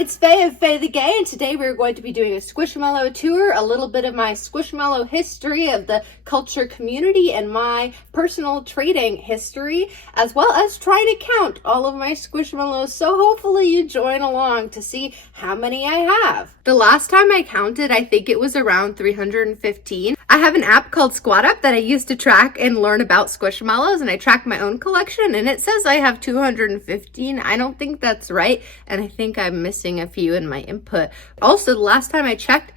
it's Faye of Faye the Gay, and today we're going to be doing a Squishmallow tour, a little bit of my Squishmallow history of the culture community and my personal trading history, as well as trying to count all of my Squishmallows, so hopefully you join along to see how many I have. The last time I counted, I think it was around 315. I have an app called Squad Up that I use to track and learn about Squishmallows, and I track my own collection, and it says I have 215. I don't think that's right, and I think I'm missing a few in my input. Also, the last time I checked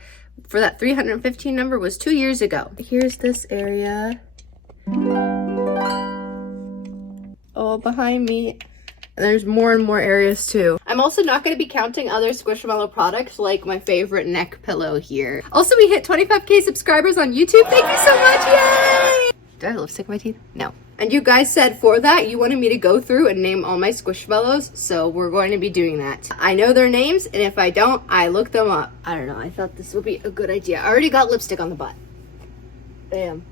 for that 315 number was 2 years ago. Here's this area. Oh, behind me. And there's more and more areas too. I'm also not going to be counting other Squishmallow products like my favorite neck pillow here. Also, we hit 25k subscribers on YouTube. Thank you so much. Yay! Do I have lipstick in my teeth? No. And you guys said for that you wanted me to go through and name all my Squishmallows, so we're going to be doing that. I know their names, and if I don't, I look them up. I don't know, I thought this would be a good idea. I already got lipstick on the butt. Bam.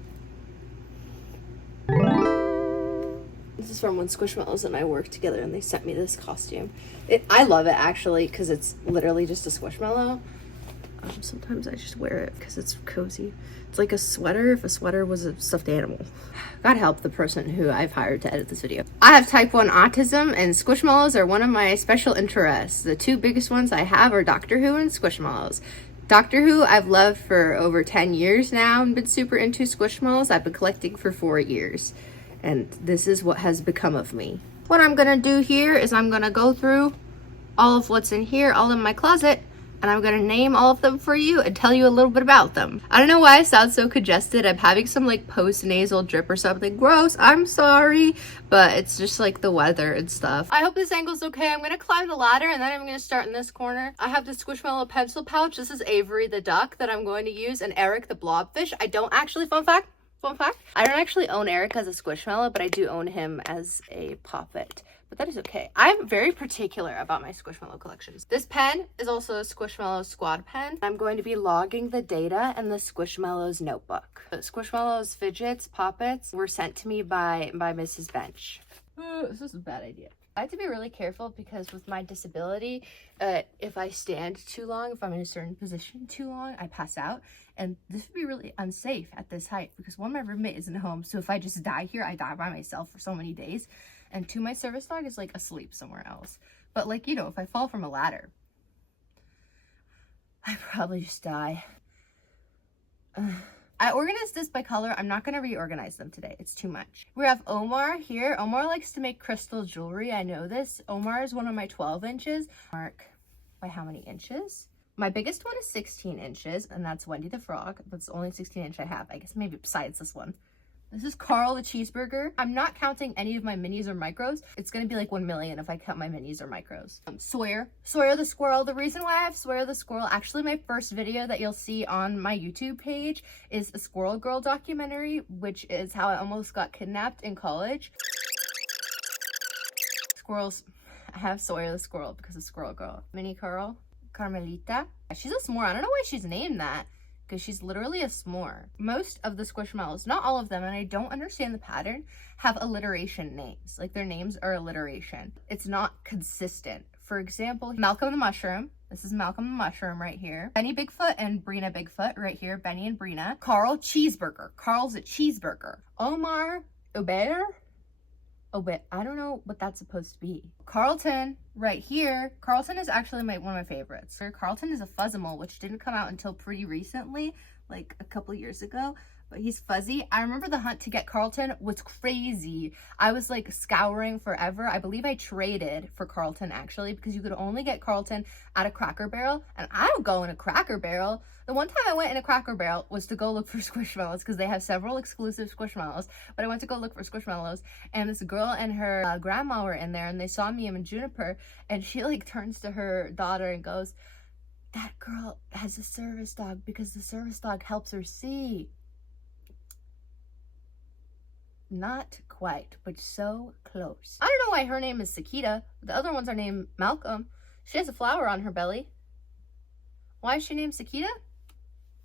This is from when Squishmallows and I worked together and they sent me this costume. I love it actually because it's literally just a Squishmallow. Sometimes I just wear it because it's cozy. It's like a sweater if a sweater was a stuffed animal. God help the person who I've hired to edit this video. I have type 1 autism and Squishmallows are one of my special interests. The two biggest ones I have are Doctor Who and Squishmallows. Doctor Who I've loved for over 10 years now and been super into Squishmallows. I've been collecting for 4 years. And this is what has become of me. What I'm gonna do here is I'm gonna go through all of what's in here, all in my closet, and I'm gonna name all of them for you and tell you a little bit about them. I don't know why I sound so congested. I'm having some like post-nasal drip or something gross. I'm sorry, but it's just like the weather and stuff. I hope this angle's okay. I'm gonna climb the ladder and then I'm gonna start in this corner. I have the Squishmallow pencil pouch. This is Avery the duck that I'm going to use, and Eric the blobfish. I don't actually, fun fact, I don't actually own Eric as a Squishmallow, but I do own him as a poppet. But that is okay. I'm very particular about my Squishmallow collections. This pen is also a Squishmallow squad pen. I'm going to be logging the data in the Squishmallows notebook. The Squishmallows fidgets, poppets were sent to me by Mrs. Bench. This is a bad idea. I have to be really careful because with my disability, if I stand too long, if I'm in a certain position too long, I pass out. And this would be really unsafe at this height because one, my roommate isn't home. So if I just die here, I die by myself for so many days. And two, my service dog is like asleep somewhere else. But like, you know, if I fall from a ladder, I probably just die. I organized this by color. I'm not going to reorganize them today. It's too much. We have Omar here. Omar likes to make crystal jewelry. I know this. Omar is one of my 12 inches. Mark by how many inches? My biggest one is 16 inches, and that's Wendy the Frog. That's the only 16 inch I have. I guess maybe besides this one. This is Carl the cheeseburger. I'm not counting any of my minis or micros. It's gonna be like 1 million if I count my minis or micros. Sawyer the squirrel. The reason why I have Sawyer the squirrel, actually my first video that you'll see on my YouTube page is a Squirrel Girl documentary, which is how I almost got kidnapped in college. Squirrels. I have Sawyer the squirrel because of Squirrel Girl. Mini Carl. Carmelita. She's a s'more. I don't know why she's named that because she's literally a s'more. Most of the Squishmallows, not all of them, and I don't understand the pattern, have alliteration names. Like their names are alliteration. It's not consistent. For example, Malcolm the Mushroom. This is Malcolm the Mushroom right here. Benny Bigfoot and Brina Bigfoot right here. Benny and Brina. Carl Cheeseburger. Carl's a cheeseburger. Omar Obear. Oh, but I don't know what that's supposed to be. Carlton, right here. Carlton is actually one of my favorites. Carlton is a Fuzzimal, which didn't come out until pretty recently, like a couple years ago. But he's fuzzy. I remember the hunt to get Carlton was crazy. I was like scouring forever. I believe I traded for Carlton actually because you could only get Carlton at a Cracker Barrel. And I don't go in a Cracker Barrel. The one time I went in a Cracker Barrel was to go look for Squishmallows because they have several exclusive Squishmallows. But I went to go look for Squishmallows and this girl and her grandma were in there and they saw me and Juniper and she like turns to her daughter and goes, "That girl has a service dog because the service dog helps her see." Not quite, but so close. I don't know why her name is Sakita. The other ones are named Malcolm. She has a flower on her belly. Why is she named Sakita?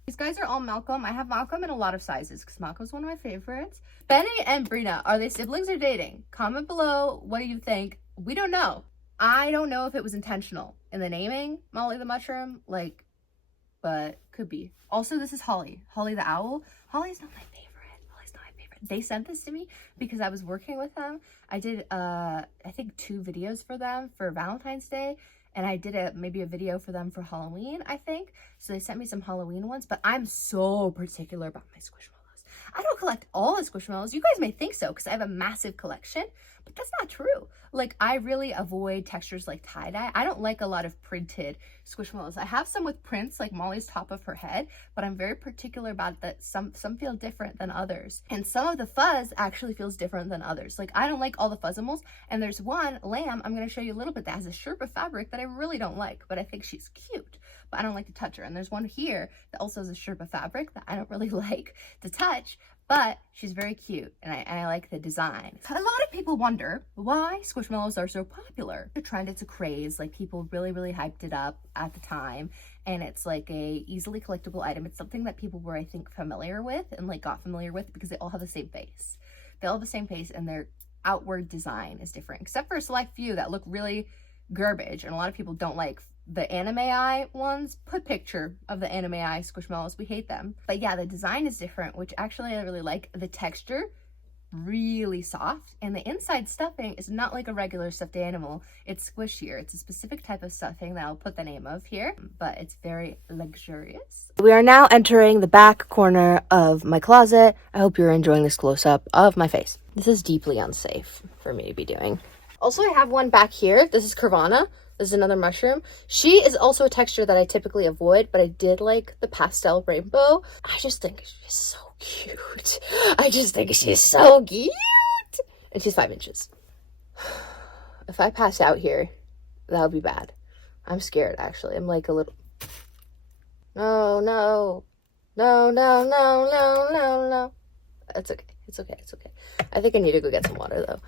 These guys are all Malcolm. I have Malcolm in a lot of sizes because Malcolm's one of my favorites. Benny and Brina, are they siblings or dating? Comment below. What do you think? We don't know. I don't know if it was intentional in the naming, Molly the Mushroom, like, but could be. Also, this is Holly. Holly the Owl. Holly's not my favorite. Holly's not my favorite. They sent this to me because I was working with them. I did, I think 2 videos for them for Valentine's Day. And I did maybe a video for them for Halloween, I think. So they sent me some Halloween ones. But I'm so particular about my Squishmallows. I don't collect all the Squishmallows. You guys may think so because I have a massive collection. But that's not true. Like, I really avoid textures like tie-dye. I don't like a lot of printed Squishmallows. I have some with prints, like Molly's top of her head, but I'm very particular about that. Some feel different than others. And some of the fuzz actually feels different than others. Like, I don't like all the Fuzzimals. And there's one, Lamb, I'm going to show you a little bit, that has a Sherpa fabric that I really don't like, but I think she's cute. But I don't like to touch her. And there's one here that also has a Sherpa fabric that I don't really like to touch, but she's very cute, and I like the design. A lot of people wonder why Squishmallows are so popular. The trend, it's a craze, like people really, really hyped it up at the time, and it's like a easily collectible item. It's something that people were, I think, familiar with and like got familiar with because they all have the same face. They all have the same face, and their outward design is different, except for a select few that look really garbage, and a lot of people don't like the anime eye ones. Put picture of the anime eye Squishmallows. We hate them. But yeah, the design is different, which actually I really like. The texture, really soft, and the inside stuffing is not like a regular stuffed animal. It's squishier. It's a specific type of stuffing that I'll put the name of here, but it's very luxurious. We are now entering the back corner of my closet. I hope you're enjoying this close-up of my face. This is deeply unsafe for me to be doing. Also, I have one back here. This is Curvana. This is another mushroom. She is also a texture that I typically avoid, but I did like the pastel rainbow. I just think she's so cute. I just think she's so cute. And she's 5 inches. If I pass out here, that would be bad. I'm scared, actually. I'm like a little... No, no. No, no, no, no, no, no. It's okay. It's okay. It's okay. I think I need to go get some water, though.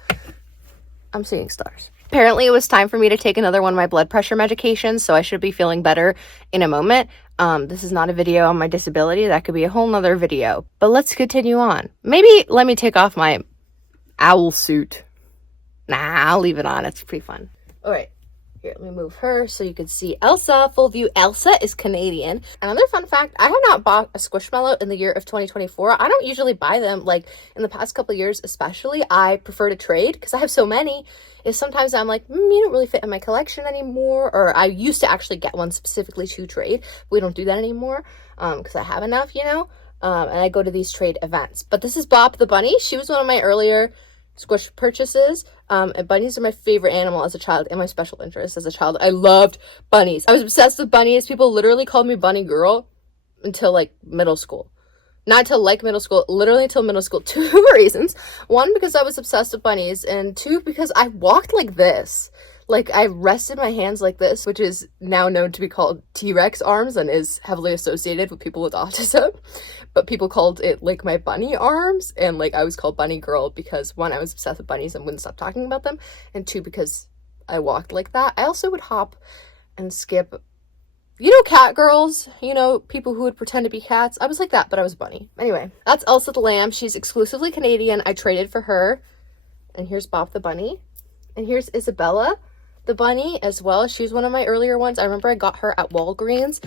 I'm seeing stars. Apparently it was time for me to take another one of my blood pressure medications, so I should be feeling better in a moment. This is not a video on my disability. That could be a whole nother video. But let's continue on. Maybe let me take off my owl suit. Nah, I'll leave it on. It's pretty fun. All right. Here, let me move her so you can see Elsa, full view. Elsa is Canadian. Another fun fact, I have not bought a Squishmallow in the year of 2024. I don't usually buy them, like, in the past couple of years especially. I prefer to trade because I have so many. Is sometimes I'm like, you don't really fit in my collection anymore. Or I used to actually get one specifically to trade. We don't do that anymore because I have enough, you know. And I go to these trade events. But this is Bop the Bunny. She was one of my earlier Squish purchases. And bunnies are my favorite animal as a child and my special interest as a child. I loved bunnies. I was obsessed with bunnies. People literally called me bunny girl until like middle school. Not until like middle school, literally until middle school. 2 reasons. 1, because I was obsessed with bunnies, and 2, because I walked like this. Like, I rested my hands like this, which is now known to be called T-Rex arms and is heavily associated with people with autism. But people called it, like, my bunny arms. And, like, I was called bunny girl because, 1, I was obsessed with bunnies and wouldn't stop talking about them. And 2, because I walked like that. I also would hop and skip. You know, cat girls, you know, people who would pretend to be cats. I was like that, but I was a bunny. Anyway, that's Elsa the Lamb. She's exclusively Canadian. I traded for her. And here's Bop the Bunny. And here's Isabella the bunny as well. She's one of my earlier ones. I remember I got her at Walgreens,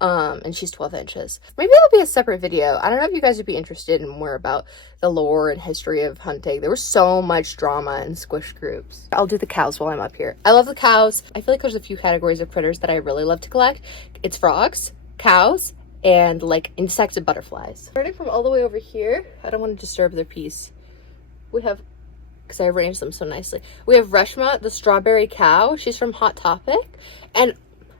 and she's 12 inches. Maybe that'll be a separate video. I don't know if you guys would be interested in more about the lore and history of hunting. There was so much drama in squish groups. I'll do the cows while I'm up here. I love the cows. I feel like there's a few categories of critters that I really love to collect. It's frogs, cows, and like insects and butterflies. Starting from all the way over here, I don't want to disturb their peace. We have, because I arranged them so nicely. We have Reshma, the strawberry cow. She's from Hot Topic. And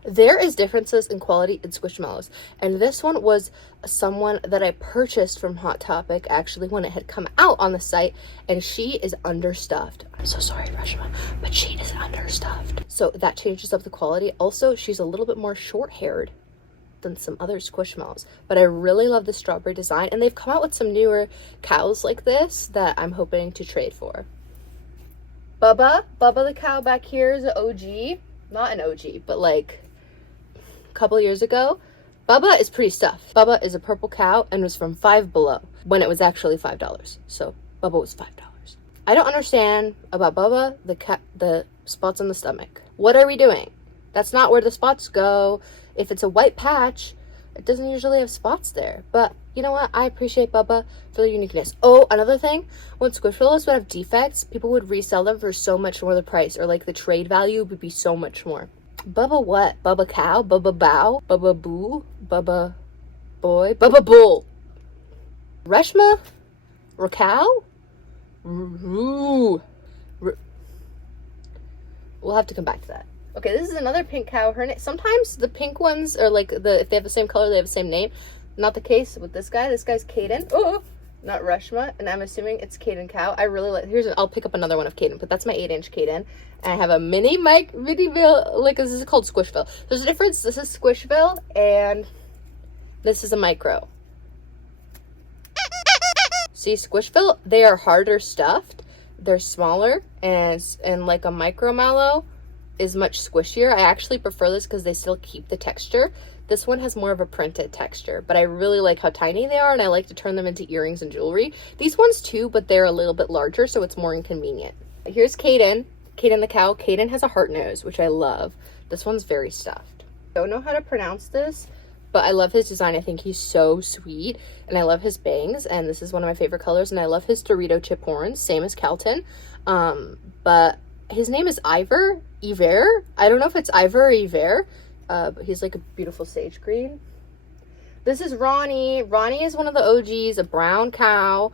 there is differences in quality in Squishmallows. And this one was someone that I purchased from Hot Topic, actually, when it had come out on the site. And she is understuffed. I'm so sorry, Reshma, but she is understuffed. So that changes up the quality. Also, she's a little bit more short-haired than some other Squishmallows, but I really love the strawberry design, and they've come out with some newer cows like this that I'm hoping to trade for. Bubba the cow back here is an OG, not an OG, but like a couple years ago. Bubba is pretty stuffed. Bubba is a purple cow and was from Five Below when it was actually $5. So Bubba was $5. I don't understand about Bubba, the spots on the stomach. What are we doing? That's not where the spots go. If it's a white patch, it doesn't usually have spots there. But you know what? I appreciate Bubba for the uniqueness. Oh, another thing, when Squishmallows would have defects, people would resell them for so much more the price, or like the trade value would be so much more. Bubba what? Bubba cow? Bubba bow? Bubba boo? Bubba boy? Bubba bull? Reshma? Racow? Roo. We'll have to come back to that. Okay, this is another pink cow. Her name. Sometimes the pink ones are like if they have the same color, they have the same name. Not the case with this guy. This guy's Caden. Oh, not Reshma, and I'm assuming it's Caden cow. I really like. I'll pick up another one of Caden, but that's my 8-inch Caden. And I have a mini Miniville. Like this is called Squishville. There's a difference. This is Squishville, and this is a micro. See, Squishville, they are harder stuffed. They're smaller, and like a micro mallow is much squishier. I actually prefer this because they still keep the texture. This one has more of a printed texture, but I really like how tiny they are, and I like to turn them into earrings and jewelry. These ones too, but they're a little bit larger, so it's more inconvenient. Here's Caden. Caden the cow. Caden has a heart nose, which I love. This one's very stuffed. Don't know how to pronounce this, but I love his design. I think he's so sweet, and I love his bangs, and this is one of my favorite colors, and I love his Dorito chip horns, same as Kelton. But his name is Iver. I don't know if it's Iver or Iver, but he's like a beautiful sage green. This is Ronnie. Ronnie is one of the OGs, a brown cow.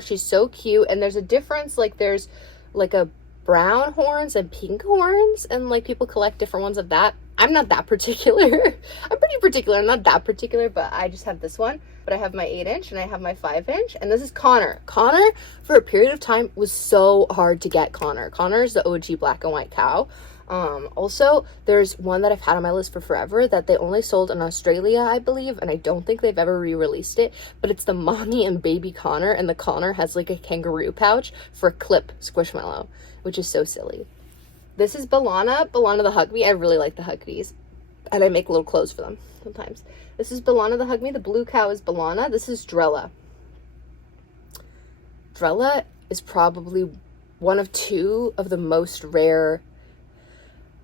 She's so cute, and there's a difference, like there's like a brown horns and pink horns, and like people collect different ones of that. I'm not that particular. I'm pretty particular. I'm not that particular, but I just have this one. But I have my 8-inch and I have my 5-inch, and this is Connor. Connor, for a period of time, was so hard to get. Connor is the OG black and white cow. Also, there's one that I've had on my list for forever that they only sold in Australia, I believe, and I don't think they've ever re-released it, but it's the mommy and baby Connor, and the Connor has like a kangaroo pouch for a clip Squishmallow, which is so silly. This is Balana the Hug Me. I really like the Huggies, and I make little clothes for them sometimes. This is Balana the Hug Me. The blue cow is Balana. This is Drella. Drella is probably one of two of the most rare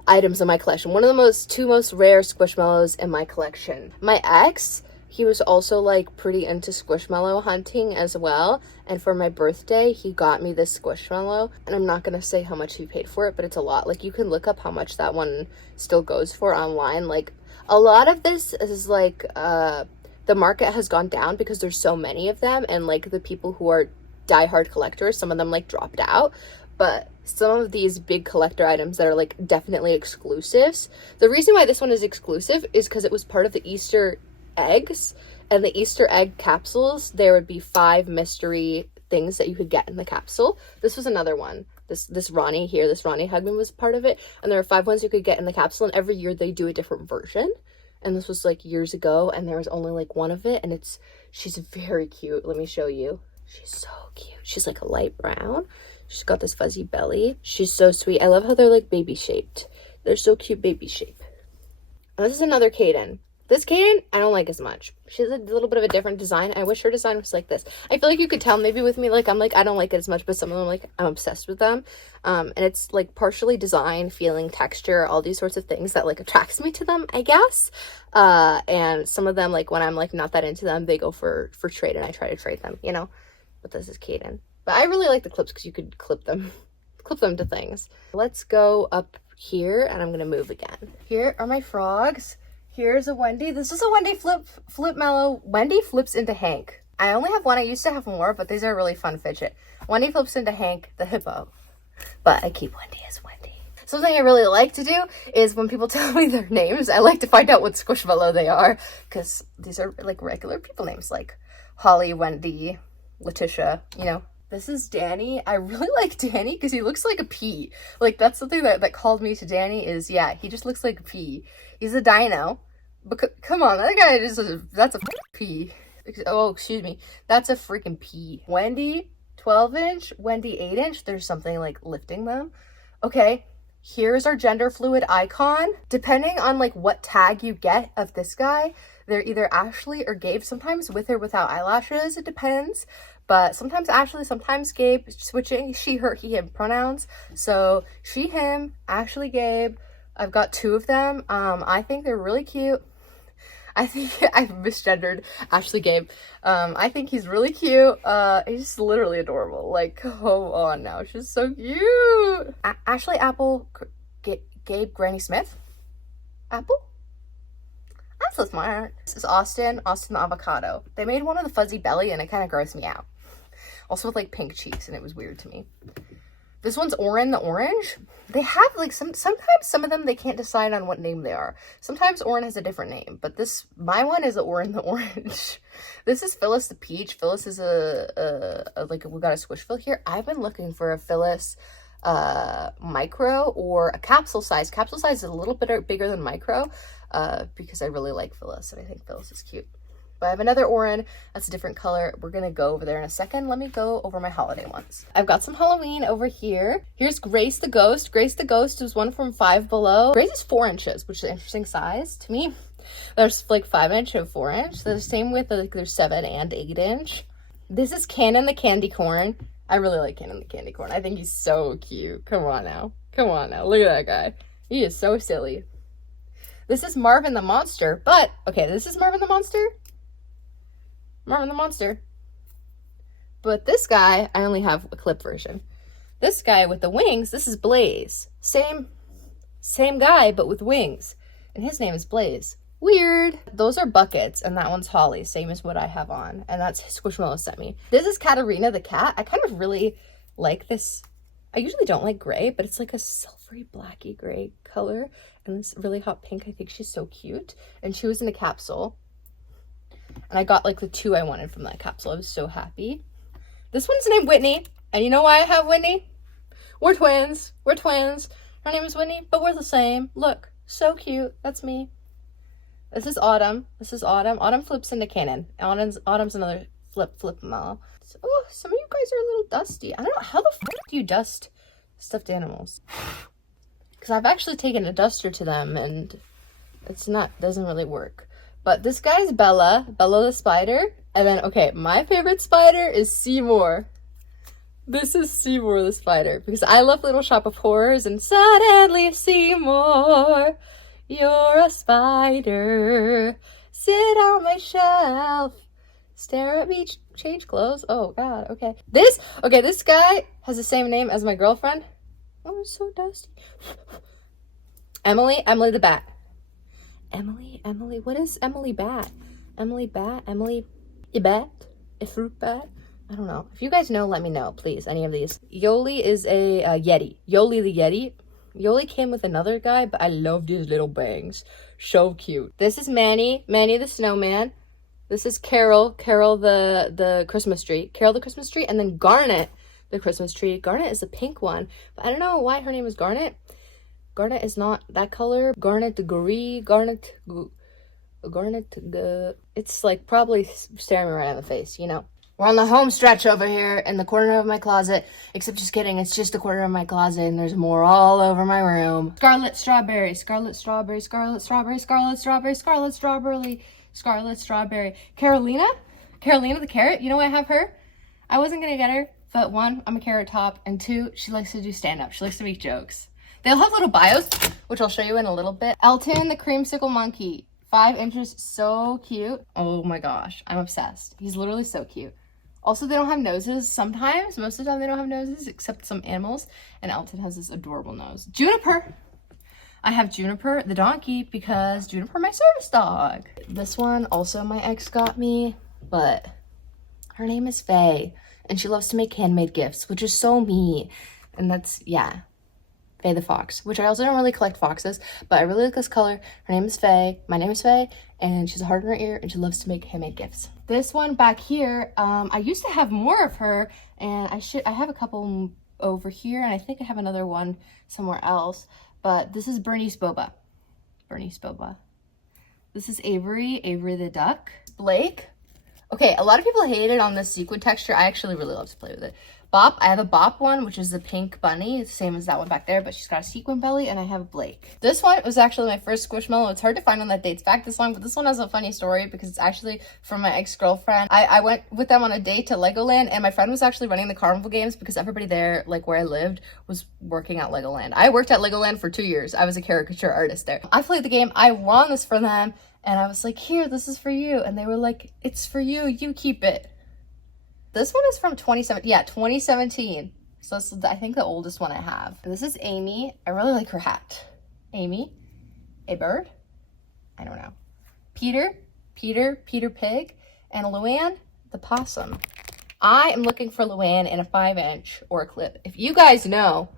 items in my collection. One of the two most rare Squishmallows in my collection. My ex, he was also like pretty into Squishmallow hunting as well, and for my birthday he got me this Squishmallow, and I'm not gonna say how much he paid for it, but it's a lot. Like you can look up how much that one still goes for online. Like a lot of this is like the market has gone down because there's so many of them, and like the people who are diehard collectors, some of them like dropped out. But some of these big collector items that are like definitely exclusives, the reason why this one is exclusive is because it was part of the Easter eggs, and the Easter egg capsules, there would be 5 mystery things that you could get in the capsule. This was another one. This Ronnie here, this Ronnie Hugman was part of it, and there are 5 ones you could get in the capsule, and every year they do a different version. And this was like years ago, and there was only like one of it, and she's very cute. Let me show you. She's so cute. She's like a light brown. She's got this fuzzy belly. She's so sweet. I love how they're like baby shaped. They're so cute baby shape. This is another Caden. This Caden, I don't like as much. She has a little bit of a different design. I wish her design was like this. I feel like you could tell maybe with me, like I'm like, I don't like it as much, but some of them, like I'm obsessed with them. And it's like partially design, feeling, texture, all these sorts of things that like attracts me to them, I guess. And some of them, like when I'm like not that into them, they go for trade, and I try to trade them, you know. But this is Caden. But I really like the clips because you could clip them to things. Let's go up here, and I'm gonna move again. Here are my frogs. Here's a Wendy. This is a Wendy flip mallow. Wendy flips into Hank. I only have one. I used to have more, but these are a really fun fidget. Wendy flips into Hank the hippo, but I keep Wendy as Wendy. Something I really like to do is when people tell me their names, I like to find out what Squishmallow they are, because these are like regular people names, like Holly, Wendy, Letitia, you know. This is Danny. I really like Danny because he looks like a pea. Like that's something that called me to Danny is, yeah, he just looks like a pea. He's a dino. But come on, that guy that's a pea. Oh, excuse me. That's a freaking pea. Wendy, 12-inch. Wendy, 8-inch. There's something like lifting them. Okay. Here's our gender fluid icon. Depending on like what tag you get of this guy, they're either Ashley or Gabe, sometimes with or without eyelashes, it depends. But sometimes Ashley, sometimes Gabe, switching she, her, he, him pronouns. So she, him, Ashley, Gabe. I've got 2 of them. I think they're really cute. I think I misgendered Ashley Gabe. I think he's really cute. He's literally adorable. Like, come on now. She's so cute. Ashley Apple, Gabe Granny Smith. Apple? I'm so smart. This is Austin the avocado. They made one with a fuzzy belly and it kind of grossed me out. Also with like pink cheeks and it was weird to me. This one's Orin the orange. They have like sometimes some of them they can't decide on what name they are. Sometimes Orin has a different name, but my one is Orin the orange. This is Phyllis the peach. Phyllis is we got a squish fill here. I've been looking for a Phyllis micro or a capsule size. Capsule size is a little bit bigger than micro because I really like Phyllis and I think Phyllis is cute. But I have another Orin that's a different color. We're gonna go over there in a second. Let me go over my holiday ones. I've got some Halloween over here. Here's Grace the Ghost. Grace the Ghost is one from Five Below. Grace is 4 inches, which is an interesting size to me. There's like 5 inch and 4 inch. They're the same with like there's 7 and 8 inch. This is Cannon the Candy Corn. I really like Cannon the Candy Corn. I think he's so cute. Come on now. Come on now. Look at that guy. He is so silly. This is Marvin the Monster. But, okay, this is Marvin the Monster. Marvin the Monster. But this guy, I only have a clip version. This guy with the wings, this is Blaze. Same guy, but with wings. And his name is Blaze. Weird. Those are buckets, and that one's Holly, same as what I have on. And that's Squishmallow sent me. This is Katarina the cat. I kind of really like this. I usually don't like gray, but it's like a silvery blacky gray color. And this really hot pink, I think she's so cute. And she was in a capsule. And I got like the 2 I wanted from that capsule. I was so happy. This one's named Whitney. And you know why I have Whitney? We're twins. We're twins. Her name is Whitney, but we're the same. Look, so cute. That's me. This is Autumn. This is Autumn. Autumn flips into Cannon. Autumn's another flip model. Oh, some of you guys are a little dusty. I don't know. How the fuck do you dust stuffed animals? Because I've actually taken a duster to them and doesn't really work. But this guy's Bella the spider. And then, okay, my favorite spider is Seymour. This is Seymour the spider. Because I love Little Shop of Horrors and suddenly Seymour, you're a spider. Sit on my shelf. Stare at me, change clothes. Oh god, okay. This guy has the same name as my girlfriend. Oh, it's so dusty. Emily the bat. Emily, what is Emily Bat? Emily Bat? Emily Bat? A fruit bat? I don't know. If you guys know, let me know, please. Any of these. Yoli is a Yeti. Yoli the Yeti. Yoli came with another guy, but I loved his little bangs. So cute. This is Manny the snowman. This is Carol the Christmas tree. Carol the Christmas tree, and then Garnet the Christmas tree. Garnet is a pink one, but I don't know why her name is Garnet. Garnet is not that color. It's like probably staring me right in the face, you know. We're on the home stretch over here in the corner of my closet, except just kidding, it's just the corner of my closet and there's more all over my room. Scarlet strawberry, scarlet strawberry, scarlet strawberry, scarlet strawberry, scarlet strawberry, scarlet strawberry. Carolina the carrot, you know why I have her? I wasn't gonna get her, but 1, I'm a carrot top, and 2, she likes to do stand-up. She likes to make jokes. They'll have little bios, which I'll show you in a little bit. Elton the creamsicle monkey, 5 inches, so cute. Oh my gosh, I'm obsessed. He's literally so cute. Also, they don't have noses sometimes. Most of the time they don't have noses, except some animals. And Elton has this adorable nose. Juniper. I have Juniper the donkey because Juniper my service dog. This one also my ex got me, but her name is Faye. And she loves to make handmade gifts, which is so me. And that's, yeah. Faye the fox, which I also don't really collect foxes, but I really like this color. Her name is Faye. My name is Faye. And she's a heart in her ear and she loves to make handmade gifts. This one back here, I used to have more of her, and I have a couple over here, and I think I have another one somewhere else, but this is Bernice Boba. This is Avery the duck. Blake. Okay, a lot of people hated on this sequin texture. I actually really love to play with it, Bop, I have a Bop one, which is the pink bunny. It's the same as that one back there, but she's got a sequin belly, and I have Blake. This one was actually my first Squishmallow. It's hard to find one that dates back this long, but this one has a funny story because it's actually from my ex-girlfriend. I went with them on a date to Legoland, and my friend was actually running the carnival games because everybody there, like where I lived, was working at Legoland. I worked at Legoland for 2 years. I was a caricature artist there. I played the game. I won this for them, and I was like, here, this is for you. And they were like, it's for you. You keep it. This one is from 2017. Yeah, 2017. So this is, I think, the oldest one I have. This is Amy. I really like her hat. Amy, a bird. I don't know. Peter Pig, and Luann, the possum. I am looking for Luann in a 5-inch or a clip. If you guys know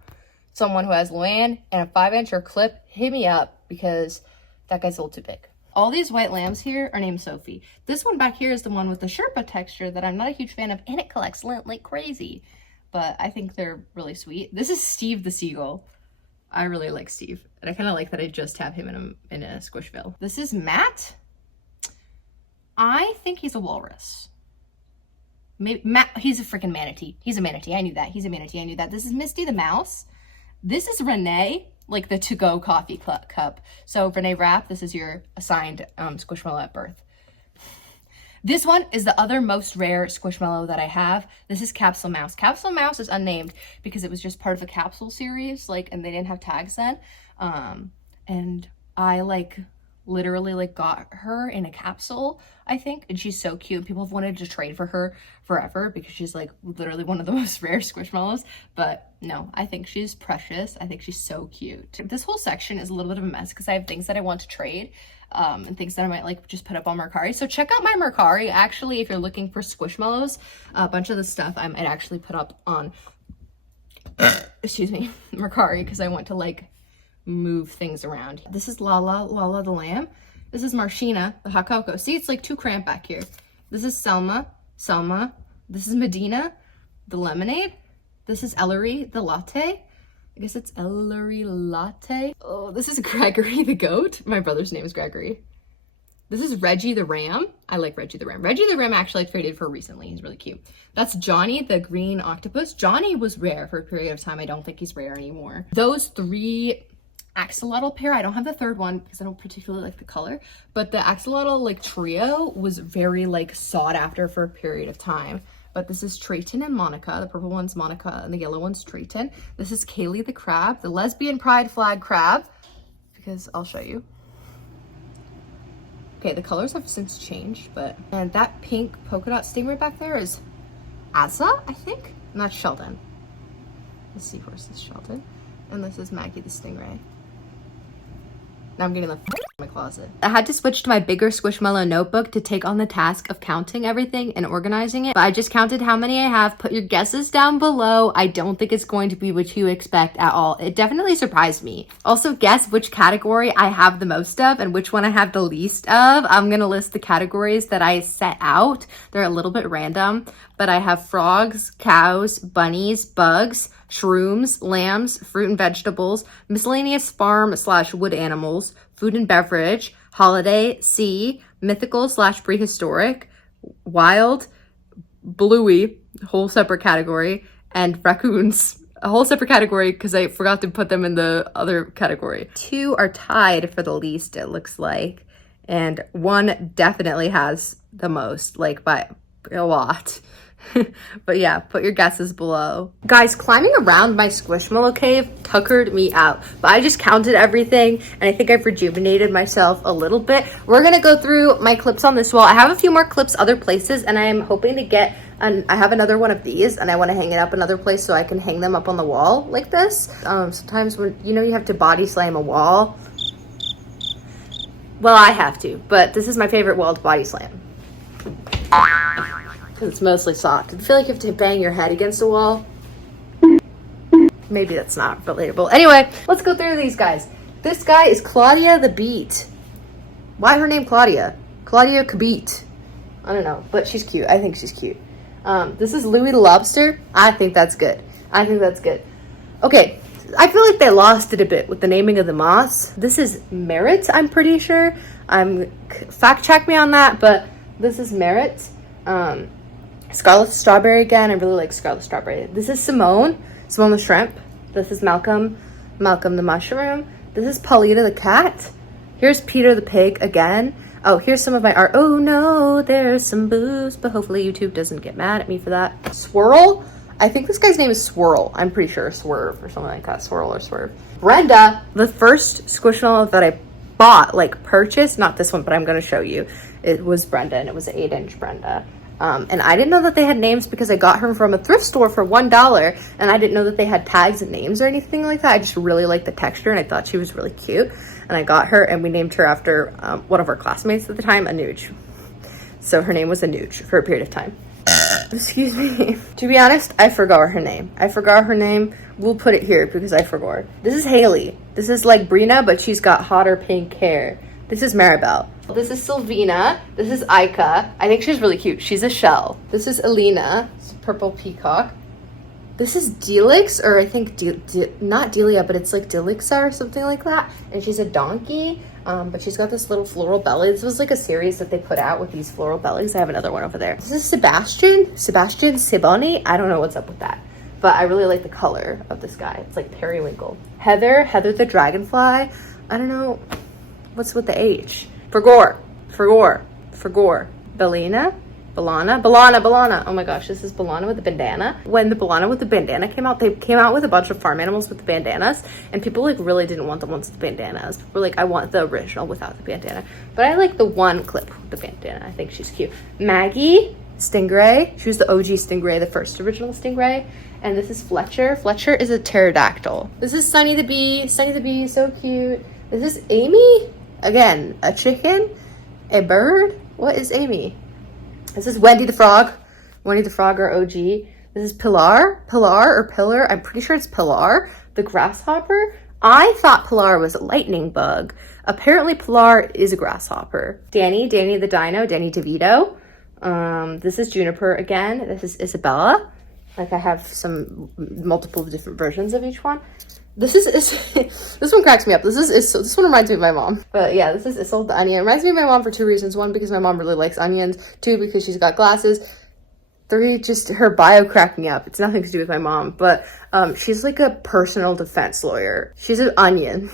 someone who has Luann in a 5-inch or clip, hit me up because that guy's a little too big. All these white lambs here are named Sophie. This one back here is the one with the Sherpa texture that I'm not a huge fan of, and it collects lint like crazy. But I think they're really sweet. This is Steve the Seagull. I really like Steve. And I kind of like that I just have him in a Squishville. This is Matt. I think he's a walrus. Maybe Matt, he's a freaking manatee. He's a manatee. I knew that. He's a manatee. I knew that. This is Misty the mouse. This is Renee, like the to-go coffee cup. So Renee Rapp, this is your assigned Squishmallow at birth. This one is the other most rare Squishmallow that I have. This is Capsule Mouse. Capsule Mouse is unnamed because it was just part of a capsule series, like, and they didn't have tags then. And I literally got her in a capsule, I think, and she's so cute. People have wanted to trade for her forever because she's like literally one of the most rare Squishmallows. But no, I think she's precious. I think she's so cute. This whole section is a little bit of a mess because I have things that I want to trade and things that I might like just put up on Mercari. So check out my Mercari. Actually, if you're looking for Squishmallows, a bunch of the stuff I might actually put up on excuse me, Mercari, because I want to like move things around. This is Lala the lamb. This is Marshina the hot cocoa. See, it's like too cramped back here. This is Selma. This is Medina the lemonade. This is Ellery the latte. I guess it's Ellery latte. Oh, this is Gregory the goat. My brother's name is Gregory. This is Reggie the ram. I like Reggie the ram. Reggie the ram actually I traded for recently. He's really cute. That's Johnny the green octopus. Johnny was rare for a period of time. I don't think he's rare anymore. Those 3 axolotl pair, I don't have the third one because I don't particularly like the color, but the axolotl like trio was very like sought after for a period of time. But this is Trayton and Monica. The purple one's Monica and the yellow one's Trayton. This is Kaylee the crab, the lesbian pride flag crab, because I'll show you. Okay, the colors have since changed, but, and that pink polka dot stingray back there is Asa, I think, and that's Sheldon. The seahorse is Sheldon, and this is Maggie the stingray. Now I'm getting the in my closet. I had to switch to my bigger Squishmallow notebook to take on the task of counting everything and organizing it. But I just counted how many I have. Put your guesses down below. I don't think it's going to be what you expect at all. It definitely surprised me. Also, guess which category I have the most of and which one I have the least of. I'm gonna list the categories that I set out. They're a little bit random, but I have frogs, cows, bunnies, bugs, shrooms, lambs, fruit and vegetables, miscellaneous farm/wood animals, food and beverage, holiday, sea, mythical/prehistoric, wild, bluey, whole separate category, and raccoons, a whole separate category because I forgot to put them in the other category. 2 are tied for the least, it looks like, and 1 definitely has the most, like by a lot. But yeah, put your guesses below. Guys, climbing around my Squishmallow cave tuckered me out, but I just counted everything and I think I've rejuvenated myself a little bit. We're gonna go through my clips on this wall. I have a few more clips other places and I am hoping to get I have another one of these and I want to hang it up another place so I can hang them up on the wall like this. Sometimes when you have to body slam a wall. Well, I have to, but this is my favorite wall to body slam. Because it's mostly soft. I feel like you have to bang your head against the wall. Maybe that's not relatable. Anyway, let's go through these guys. This guy is Claudia the Beet. Why her name Claudia? Claudia Kabit. I don't know, but she's cute. I think she's cute. This is Louie the Lobster. I think that's good. Okay, I feel like they lost it a bit with the naming of the moss. This is Merit, I'm pretty sure. Fact check me on that, but this is Merit. Scarlet Strawberry again. I really like Scarlet Strawberry. This is Simone the shrimp. This is Malcolm the mushroom. This is Paulita the cat. Here's Peter the pig again. Oh, here's some of my art. Oh no, there's some boobs, but hopefully YouTube doesn't get mad at me for that. Swirl. I think this guy's name is Swirl. I'm pretty sure Swerve or something like that. Swirl or Swerve. Brenda, the first Squishmallow that I bought, like purchased, not this one, but I'm going to show you. It was Brenda, and it was an 8-inch Brenda. And I didn't know that they had names because I got her from a thrift store for $1, and I didn't know that they had tags and names or anything like that. I just really liked the texture, and I thought she was really cute. And I got her, and we named her after one of our classmates at the time, Anuj. So her name was Anuj for a period of time. Excuse me. To be honest, I forgot her name. We'll put it here because I forgot. This is Haley. This is like Brina, but she's got hotter pink hair. This is Maribel. This is Sylvina. This is Aika. I think she's really cute. She's a shell. This is Alina. It's a purple peacock. This is Delix, or I think not Delia, but it's like Delixa or something like that. And she's a donkey, but she's got this little floral belly. This was like a series that they put out with these floral bellies. I have another one over there. This is Sebastian Siboni. I don't know what's up with that, but I really like the color of this guy. It's like periwinkle. Heather the dragonfly. I don't know what's with the H. Fergor. Balana. Oh my gosh, this is Balana with the bandana. When the Balana with the bandana came out, they came out with a bunch of farm animals with the bandanas, and people like really didn't want the ones with the bandanas. People were like, I want the original without the bandana. But I like the one clip with the bandana. I think she's cute. Maggie, Stingray. She was the OG Stingray, the first original Stingray. And this is Fletcher. Fletcher is a pterodactyl. This is Sunny the Bee. Sunny the Bee, so cute. This is Amy. Again, a chicken, a bird. What is Amy? This is Wendy the Frog. Wendy the Frog, or OG. This is Pilar. I'm pretty sure it's Pilar, the grasshopper. I thought Pilar was a lightning bug. Apparently Pilar is a grasshopper. Danny the dino, Danny DeVito. This is Juniper again. This is Isabella. Like I have some multiple different versions of each one. This one cracks me up. This one reminds me of my mom. But yeah, this is Isolde the onion. It reminds me of my mom for 2 reasons. 1, because my mom really likes onions. 2, because she's got glasses. 3, just her bio cracked me up. It's nothing to do with my mom, but she's like a personal defense lawyer. She's an onion.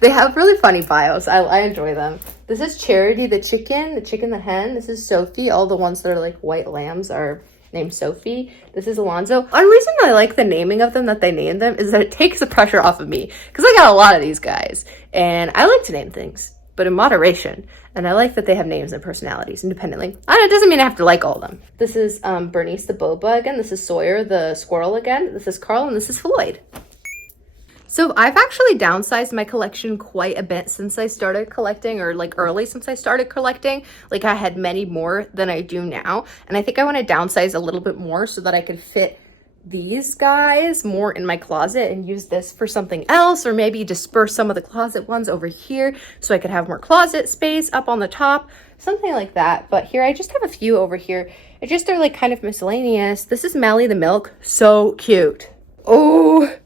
They have really funny bios. I enjoy them. This is Charity the chicken, the hen. This is Sophie. All the ones that are like white lambs are named Sophie. This is Alonzo. One reason I like the naming of them, that they named them, is that it takes the pressure off of me, because I got a lot of these guys and I like to name things, but in moderation. And I like that they have names and personalities independently. I know it doesn't mean I have to like all of them. This is Bernice the boba again. This is Sawyer the squirrel again. This is Carl, and this is Floyd. So I've actually downsized my collection quite a bit since I started collecting, or like early since I started collecting. Like I had many more than I do now. And I think I want to downsize a little bit more so that I could fit these guys more in my closet and use this for something else, or maybe disperse some of the closet ones over here so I could have more closet space up on the top, something like that. But here I just have a few over here. They're like kind of miscellaneous. This is Mally the milk. So cute. Oh,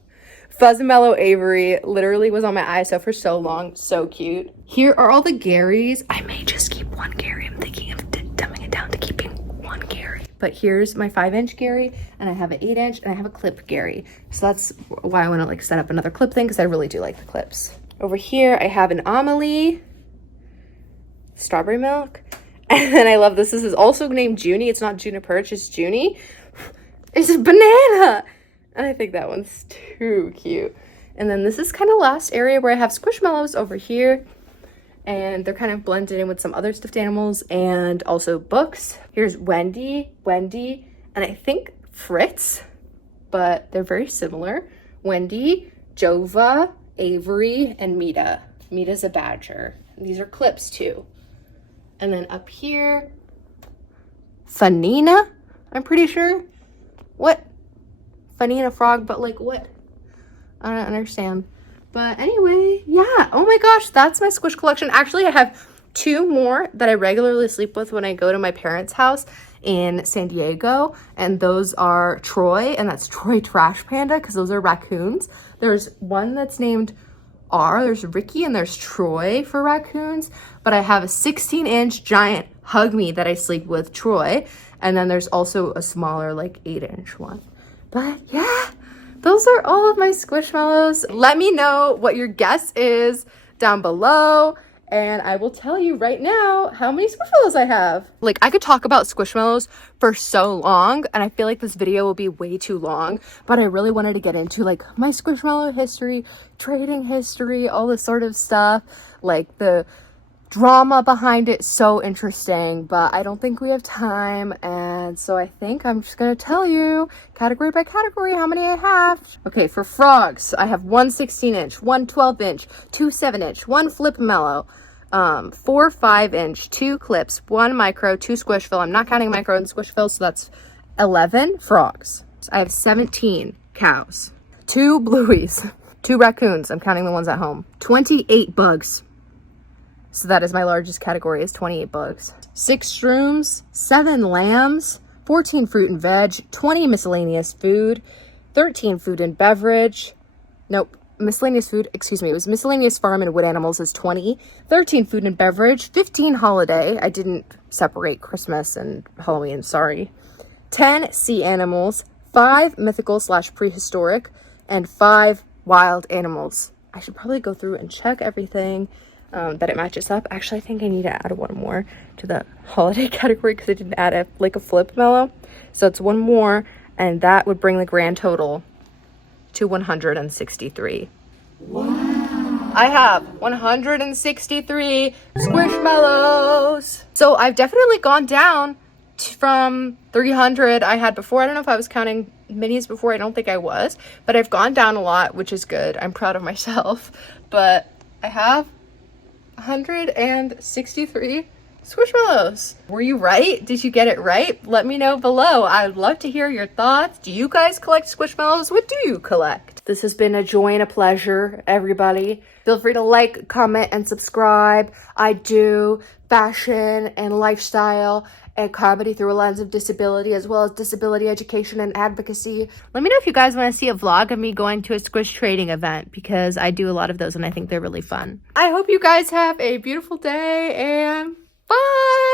Fuzzamello Avery literally was on my ISO for so long. So cute. Here are all the Garys. I may just keep one Gary. I'm thinking of dumbing it down to keeping one Gary. But here's my 5-inch Gary, and I have an 8-inch, and I have a clip Gary. So that's why I want to like set up another clip thing, because I really do like the clips. Over here, I have an Amelie, strawberry milk. And then I love this. This is also named Junie. It's not Juniper, it's just Junie. It's a banana. And I think that one's too cute. And then this is kind of last area where I have Squishmallows over here. And they're kind of blended in with some other stuffed animals and also books. Here's Wendy, and I think Fritz, but they're very similar. Wendy, Jova, Avery, and Mita. Mita's a badger. These are clips too. And then up here, Fanina, I'm pretty sure. What? Fanina frog, but like what? I don't understand. But anyway, yeah. Oh my gosh, that's my Squish collection. Actually, I have 2 more that I regularly sleep with when I go to my parents' house in San Diego. And those are Troy, and that's Troy Trash Panda, because those are raccoons. There's one that's named are. There's Ricky and there's Troy for raccoons, but I have a 16-inch giant Hug Me that I sleep with, Troy, and then there's also a smaller like 8-inch one. But yeah, those are all of my Squishmallows. Let me know what your guess is down below, and I will tell you right now how many Squishmallows I have. Like, I could talk about Squishmallows for so long, and I feel like this video will be way too long, but I really wanted to get into like my Squishmallow history, trading history, all this sort of stuff, like the drama behind it. So interesting, but I don't think we have time, and so I think I'm just gonna tell you category by category how many I have. Okay, for frogs, I have one 16-inch, one 12-inch, two 7-inch, one flip mellow, 4 5-inch, 2 clips, 1 micro, 2 squishfill. I'm not counting micro and squishfill, so that's 11 frogs. I have 17 cows, 2 blueies, 2 raccoons, I'm counting the ones at home, 28 bugs. So that is my largest category, is 28 bugs. 6 shrooms, 7 lambs, 14 fruit and veg, 20 miscellaneous food, 13 food and beverage. Nope, miscellaneous food, excuse me, it was miscellaneous farm and wood animals is 20, 13 food and beverage, 15 holiday. I didn't separate Christmas and Halloween, sorry. 10 sea animals, 5 mythical / prehistoric, and 5 wild animals. I should probably go through and check everything that it matches up. Actually, I think I need to add one more to the holiday category because I didn't add a flip mellow. So it's one more, and that would bring the grand total to 163. Wow. I have 163 Squishmallows. So I've definitely gone down from 300 I had before. I don't know if I was counting minis before. I don't think I was, but I've gone down a lot, which is good. I'm proud of myself. But I have 163 Squishmallows. Were you right? Did you get it right? Let me know below. I would love to hear your thoughts. Do you guys collect Squishmallows? What do you collect? This has been a joy and a pleasure, everybody. Feel free to like, comment, and subscribe. I do fashion and lifestyle and comedy through a lens of disability, as well as disability education and advocacy. Let me know if you guys want to see a vlog of me going to a squish trading event, because I do a lot of those and I think they're really fun. I hope you guys have a beautiful day, and bye!